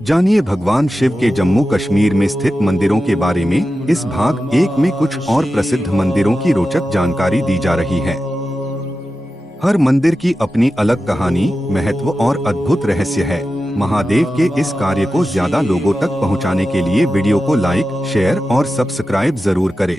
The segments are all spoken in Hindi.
जानिए भगवान शिव के जम्मू कश्मीर में स्थित मंदिरों के बारे में। इस भाग 1 में कुछ और प्रसिद्ध मंदिरों की रोचक जानकारी दी जा रही है। हर मंदिर की अपनी अलग कहानी, महत्व और अद्भुत रहस्य है। महादेव के इस कार्य को ज्यादा लोगों तक पहुंचाने के लिए वीडियो को लाइक, शेयर और सब्सक्राइब जरूर करें।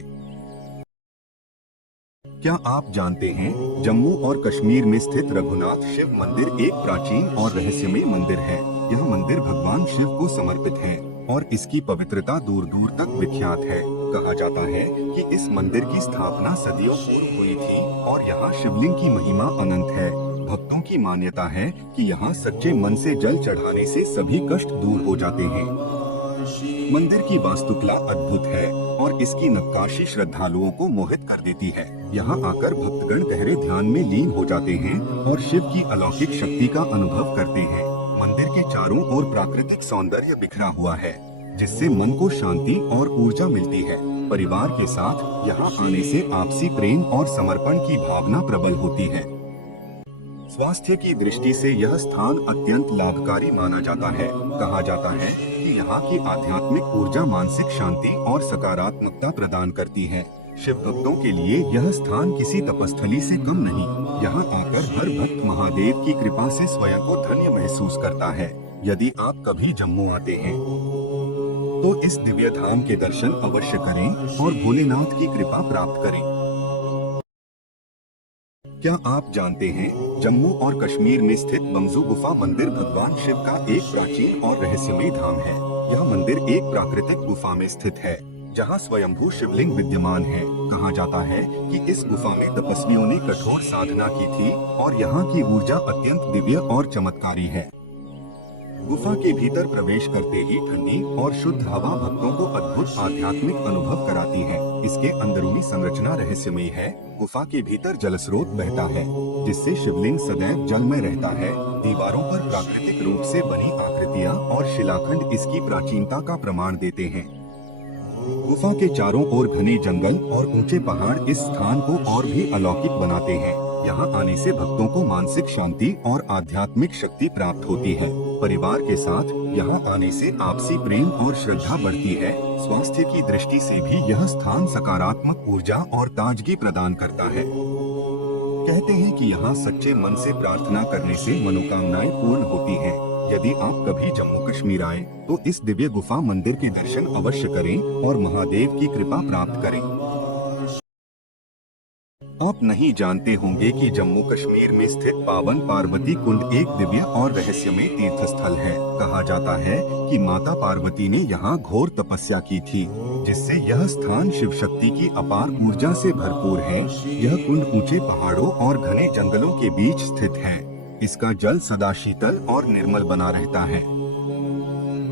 क्या आप जानते हैं, जम्मू और कश्मीर में स्थित रघुनाथ शिव मंदिर एक प्राचीन और रहस्यमय मंदिर है। यह मंदिर भगवान शिव को समर्पित है और इसकी पवित्रता दूर दूर तक विख्यात है। कहा जाता है कि इस मंदिर की स्थापना सदियों पूर्व हुई थी और यहाँ शिवलिंग की महिमा अनंत है। भक्तों की मान्यता है कि यहाँ सच्चे मन से जल चढ़ाने से सभी कष्ट दूर हो जाते हैं। मंदिर की वास्तुकला अद्भुत है और इसकी नक्काशी श्रद्धालुओं को मोहित कर देती है। यहाँ आकर भक्तगण गहरे ध्यान में लीन हो जाते हैं और शिव की अलौकिक शक्ति का अनुभव करते हैं। मंदिर के चारों ओर प्राकृतिक सौंदर्य बिखरा हुआ है, जिससे मन को शांति और ऊर्जा मिलती है। परिवार के साथ यहाँ आने से आपसी प्रेम और समर्पण की भावना प्रबल होती है। स्वास्थ्य की दृष्टि से यह स्थान अत्यंत लाभकारी माना जाता है। कहा जाता है कि यहाँ की आध्यात्मिक ऊर्जा मानसिक शांति और सकारात्मकता प्रदान करती है। शिव भक्तों के लिए यह स्थान किसी तपस्थली से कम नहीं। यहाँ आकर हर भक्त महादेव की कृपा से स्वयं को धन्य महसूस करता है। यदि आप कभी जम्मू आते हैं तो इस दिव्य धाम के दर्शन अवश्य करें और भोलेनाथ की कृपा प्राप्त करें। क्या आप जानते हैं, जम्मू और कश्मीर में स्थित बमजू गुफा मंदिर भगवान शिव का एक प्राचीन और रहस्यमय धाम है। यह मंदिर एक प्राकृतिक गुफा में स्थित है, जहां स्वयंभू शिवलिंग विद्यमान है। कहा जाता है कि इस गुफा में तपस्वियों ने कठोर साधना की थी और यहाँ की ऊर्जा अत्यंत दिव्य और चमत्कारी है। गुफा के भीतर प्रवेश करते ही ठंडी और शुद्ध हवा भक्तों को अद्भुत आध्यात्मिक अनुभव कराती है। इसके अंदरूनी संरचना रहस्यमयी है। गुफा के भीतर जल स्रोत बहता है, जिससे शिवलिंग सदैव जल में रहता है। दीवारों पर प्राकृतिक रूप से बनी आकृतियाँ और शिलाखंड इसकी प्राचीनता का प्रमाण देते हैं। गुफा के चारों ओर घने जंगल और ऊंचे पहाड़ इस स्थान को और भी अलौकिक बनाते हैं। यहाँ आने से भक्तों को मानसिक शांति और आध्यात्मिक शक्ति प्राप्त होती है। परिवार के साथ यहाँ आने से आपसी प्रेम और श्रद्धा बढ़ती है। स्वास्थ्य की दृष्टि से भी यह स्थान सकारात्मक ऊर्जा और ताजगी प्रदान करता है। कहते हैं कि यहाँ सच्चे मन से प्रार्थना करने से मनोकामनाएं पूर्ण होती हैं। यदि आप कभी जम्मू कश्मीर आए तो इस दिव्य गुफा मंदिर के दर्शन अवश्य करें और महादेव की कृपा प्राप्त करें। आप नहीं जानते होंगे कि जम्मू कश्मीर में स्थित पावन पार्वती कुंड एक दिव्य और रहस्यमय तीर्थ स्थल है। कहा जाता है कि माता पार्वती ने यहाँ घोर तपस्या की थी, जिससे यह स्थान शिव शक्ति की अपार ऊर्जा से भरपूर है। यह कुंड ऊंचे पहाड़ों और घने जंगलों के बीच स्थित है। इसका जल सदा शीतल और निर्मल बना रहता है।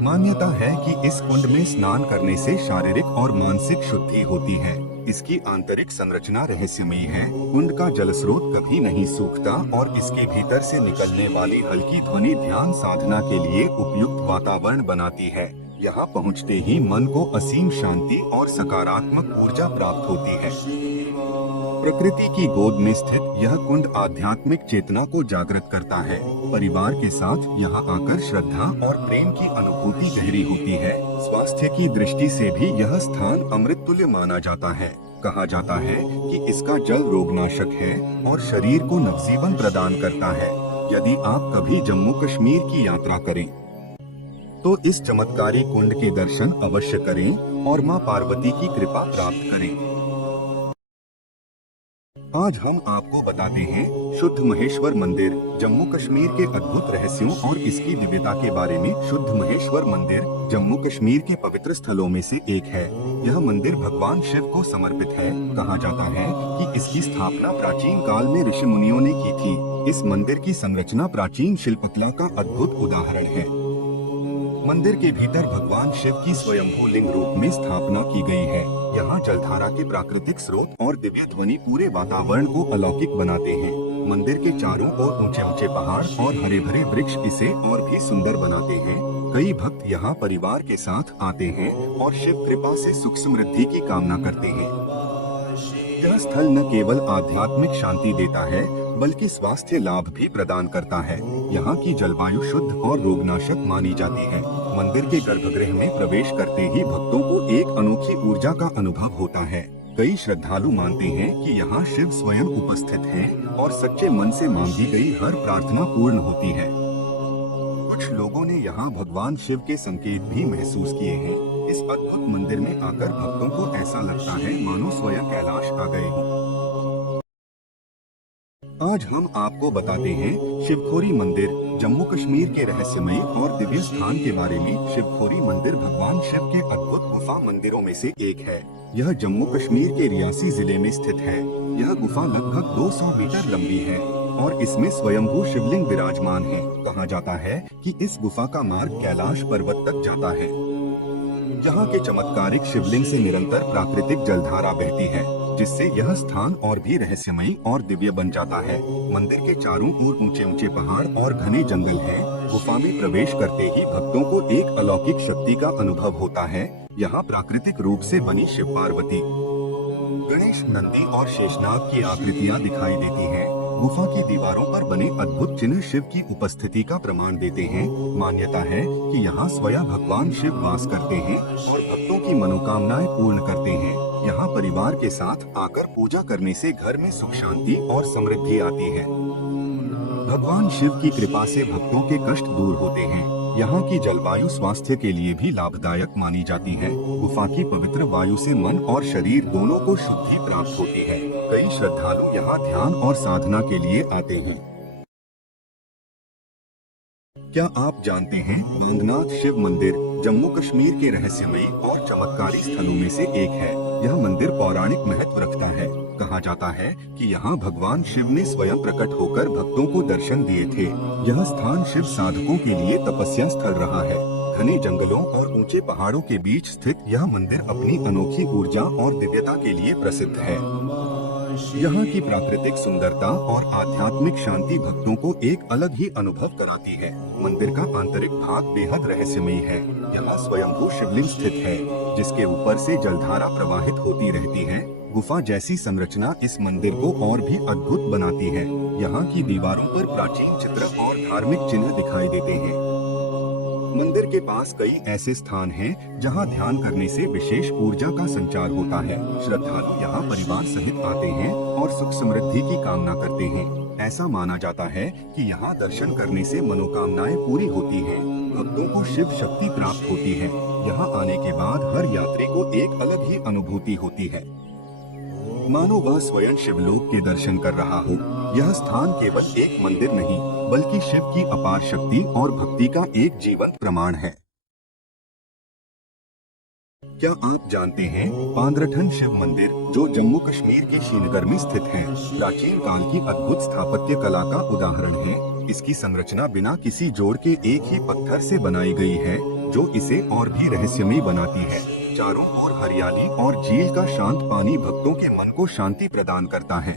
मान्यता है कि इस कुंड में स्नान करने से शारीरिक और मानसिक शुद्धि होती है। इसकी आंतरिक संरचना रहस्यमयी है। कुंड का जल स्रोत कभी नहीं सूखता और इसके भीतर से निकलने वाली हल्की ध्वनि ध्यान साधना के लिए उपयुक्त वातावरण बनाती है। यहाँ पहुँचते ही मन को असीम शांति और सकारात्मक ऊर्जा प्राप्त होती है। प्रकृति की गोद में स्थित यह कुंड आध्यात्मिक चेतना को जागृत करता है। परिवार के साथ यहाँ आकर श्रद्धा और प्रेम की अनुभूति गहरी होती है। स्वास्थ्य की दृष्टि से भी यह स्थान अमृत तुल्य माना जाता है। कहा जाता है कि इसका जल रोगनाशक है और शरीर को नवजीवन प्रदान करता है। यदि आप कभी जम्मू कश्मीर की यात्रा करें तो इस चमत्कारी कुंड के दर्शन अवश्य करें और मां पार्वती की कृपा प्राप्त करें। आज हम आपको बताते हैं शुद्ध महेश्वर मंदिर, जम्मू कश्मीर के अद्भुत रहस्यों और इसकी दिव्यता के बारे में। शुद्ध महेश्वर मंदिर जम्मू कश्मीर के पवित्र स्थलों में से एक है। यह मंदिर भगवान शिव को समर्पित है। कहा जाता है कि इसकी स्थापना प्राचीन काल में ऋषि मुनियों ने की थी। इस मंदिर की संरचना प्राचीन शिल्पकला का अद्भुत उदाहरण है। मंदिर के भीतर भगवान शिव की स्वयंभू लिंग रूप में स्थापना की गई है। यहाँ जलधारा के प्राकृतिक स्रोत और दिव्य ध्वनि पूरे वातावरण को अलौकिक बनाते हैं। मंदिर के चारों ओर ऊंचे ऊंचे पहाड़ और हरे भरे वृक्ष इसे और भी सुंदर बनाते हैं। कई भक्त यहाँ परिवार के साथ आते हैं और शिव कृपा से सुख समृद्धि की कामना करते हैं। यह स्थल न केवल आध्यात्मिक शांति देता है बल्कि स्वास्थ्य लाभ भी प्रदान करता है। यहाँ की जलवायु शुद्ध और रोगनाशक मानी जाती है। मंदिर के गर्भगृह में प्रवेश करते ही भक्तों को एक अनोखी ऊर्जा का अनुभव होता है। कई श्रद्धालु मानते हैं कि यहाँ शिव स्वयं उपस्थित हैं और सच्चे मन से मांगी गई हर प्रार्थना पूर्ण होती है। कुछ लोगों ने यहाँ भगवान शिव के संकेत भी महसूस किए हैं। इस अद्भुत मंदिर में आकर भक्तों को ऐसा लगता है मानो स्वयं कैलाश आ गए हों। आज हम आपको बताते हैं शिवखोरी मंदिर, जम्मू कश्मीर के रहस्यमय और दिव्य स्थान के बारे में। शिवखोरी मंदिर भगवान शिव के अद्भुत गुफा मंदिरों में से एक है। यह जम्मू कश्मीर के रियासी जिले में स्थित है। यह गुफा लगभग 200 मीटर लंबी है और इसमें स्वयंभू शिवलिंग विराजमान है। कहा जाता है कि इस गुफा का मार्ग कैलाश पर्वत तक जाता है। यहाँ के चमत्कारिक शिवलिंग से निरंतर प्राकृतिक जलधारा बहती है, जिससे यह स्थान और भी रहस्यमयी और दिव्य बन जाता है। मंदिर के चारों ओर ऊंचे ऊंचे पहाड़ और घने जंगल हैं। गुफा में प्रवेश करते ही भक्तों को एक अलौकिक शक्ति का अनुभव होता है। यहाँ प्राकृतिक रूप से बनी शिव पार्वती, गणेश, नंदी और शेषनाग की आकृतियाँ दिखाई देती हैं। गुफा की दीवारों पर बने अद्भुत चिन्ह शिव की उपस्थिति का प्रमाण देते हैं। मान्यता है कि यहाँ स्वयं भगवान शिव वास करते हैं और भक्तों की मनोकामनाएं पूर्ण करते हैं। यहाँ परिवार के साथ आकर पूजा करने से घर में सुख, शांति और समृद्धि आती है। भगवान शिव की कृपा से भक्तों के कष्ट दूर होते हैं। यहाँ की जलवायु स्वास्थ्य के लिए भी लाभदायक मानी जाती है। गुफा की पवित्र वायु से मन और शरीर दोनों को शुद्धि प्राप्त होती है। कई श्रद्धालु यहाँ ध्यान और साधना के लिए आते हैं। क्या आप जानते हैं बांगनाथ शिव मंदिर जम्मू कश्मीर के रहस्यमयी और चमत्कारी स्थलों में से एक है। यह मंदिर पौराणिक महत्व रखता है। कहा जाता है कि यहाँ भगवान शिव ने स्वयं प्रकट होकर भक्तों को दर्शन दिए थे। यह स्थान शिव साधकों के लिए तपस्या स्थल रहा है। घने जंगलों और ऊंचे पहाड़ों के बीच स्थित यह मंदिर अपनी अनोखी ऊर्जा और दिव्यता के लिए प्रसिद्ध है। यहाँ की प्राकृतिक सुंदरता और आध्यात्मिक शांति भक्तों को एक अलग ही अनुभव कराती है। मंदिर का आंतरिक भाग बेहद रहस्यमयी है। यहाँ स्वयंभू शिवलिंग स्थित है, जिसके ऊपर से जलधारा प्रवाहित होती रहती है। गुफा जैसी संरचना इस मंदिर को और भी अद्भुत बनाती है। यहाँ की दीवारों पर प्राचीन चित्र और धार्मिक चिन्ह दिखाई देते हैं। मंदिर के पास कई ऐसे स्थान हैं जहां ध्यान करने से विशेष ऊर्जा का संचार होता है। श्रद्धालु यहां परिवार सहित आते हैं और सुख समृद्धि की कामना करते हैं। ऐसा माना जाता है कि यहां दर्शन करने से मनोकामनाएं पूरी होती हैं। भक्तों को शिव शक्ति प्राप्त होती है। यहां आने के बाद हर यात्री को एक अलग ही अनुभूति होती है, मानो वह स्वयं शिवलोक के दर्शन कर रहा हो। यह स्थान केवल एक मंदिर नहीं, बल्कि शिव की अपार शक्ति और भक्ति का एक जीवंत प्रमाण है। क्या आप जानते हैं पांद्रठन शिव मंदिर, जो जम्मू कश्मीर के श्रीनगर में स्थित है, प्राचीन काल की अद्भुत स्थापत्य कला का उदाहरण है। इसकी संरचना बिना किसी जोड़ के एक ही पत्थर से बनाई गई है, जो इसे और भी रहस्यमयी बनाती है। चारों ओर हरियाली और झील का शांत पानी भक्तों के मन को शांति प्रदान करता है।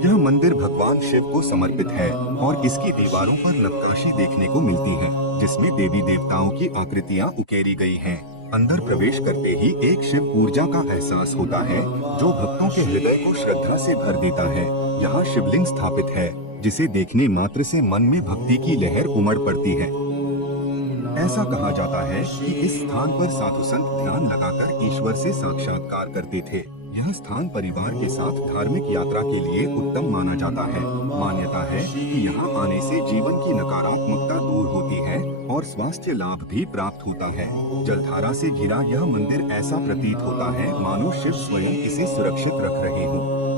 यह मंदिर भगवान शिव को समर्पित है और इसकी दीवारों पर नक्काशी देखने को मिलती है, जिसमें देवी देवताओं की आकृतियां उकेरी गई हैं। अंदर प्रवेश करते ही एक शिव ऊर्जा का एहसास होता है, जो भक्तों के हृदय को श्रद्धा से भर देता है। यहाँ शिवलिंग स्थापित है, जिसे देखने मात्र से मन में भक्ति की लहर उमड़ पड़ती है। ऐसा कहा जाता है कि इस स्थान पर साधु संत ध्यान लगाकर ईश्वर से साक्षात्कार करते थे। यह स्थान परिवार के साथ धार्मिक यात्रा के लिए उत्तम माना जाता है। मान्यता है कि यहाँ आने से जीवन की नकारात्मकता दूर होती है और स्वास्थ्य लाभ भी प्राप्त होता है। जलधारा से घिरा यह मंदिर ऐसा प्रतीत होता है मानो शिव स्वयं इसे सुरक्षित रख रहे हों।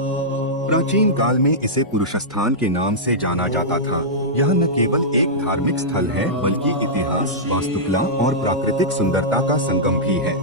प्राचीन काल में इसे पुरुष स्थान के नाम से जाना जाता था। यह न केवल एक धार्मिक स्थल है, बल्कि इतिहास, वास्तुकला और प्राकृतिक सुंदरता का संगम भी है।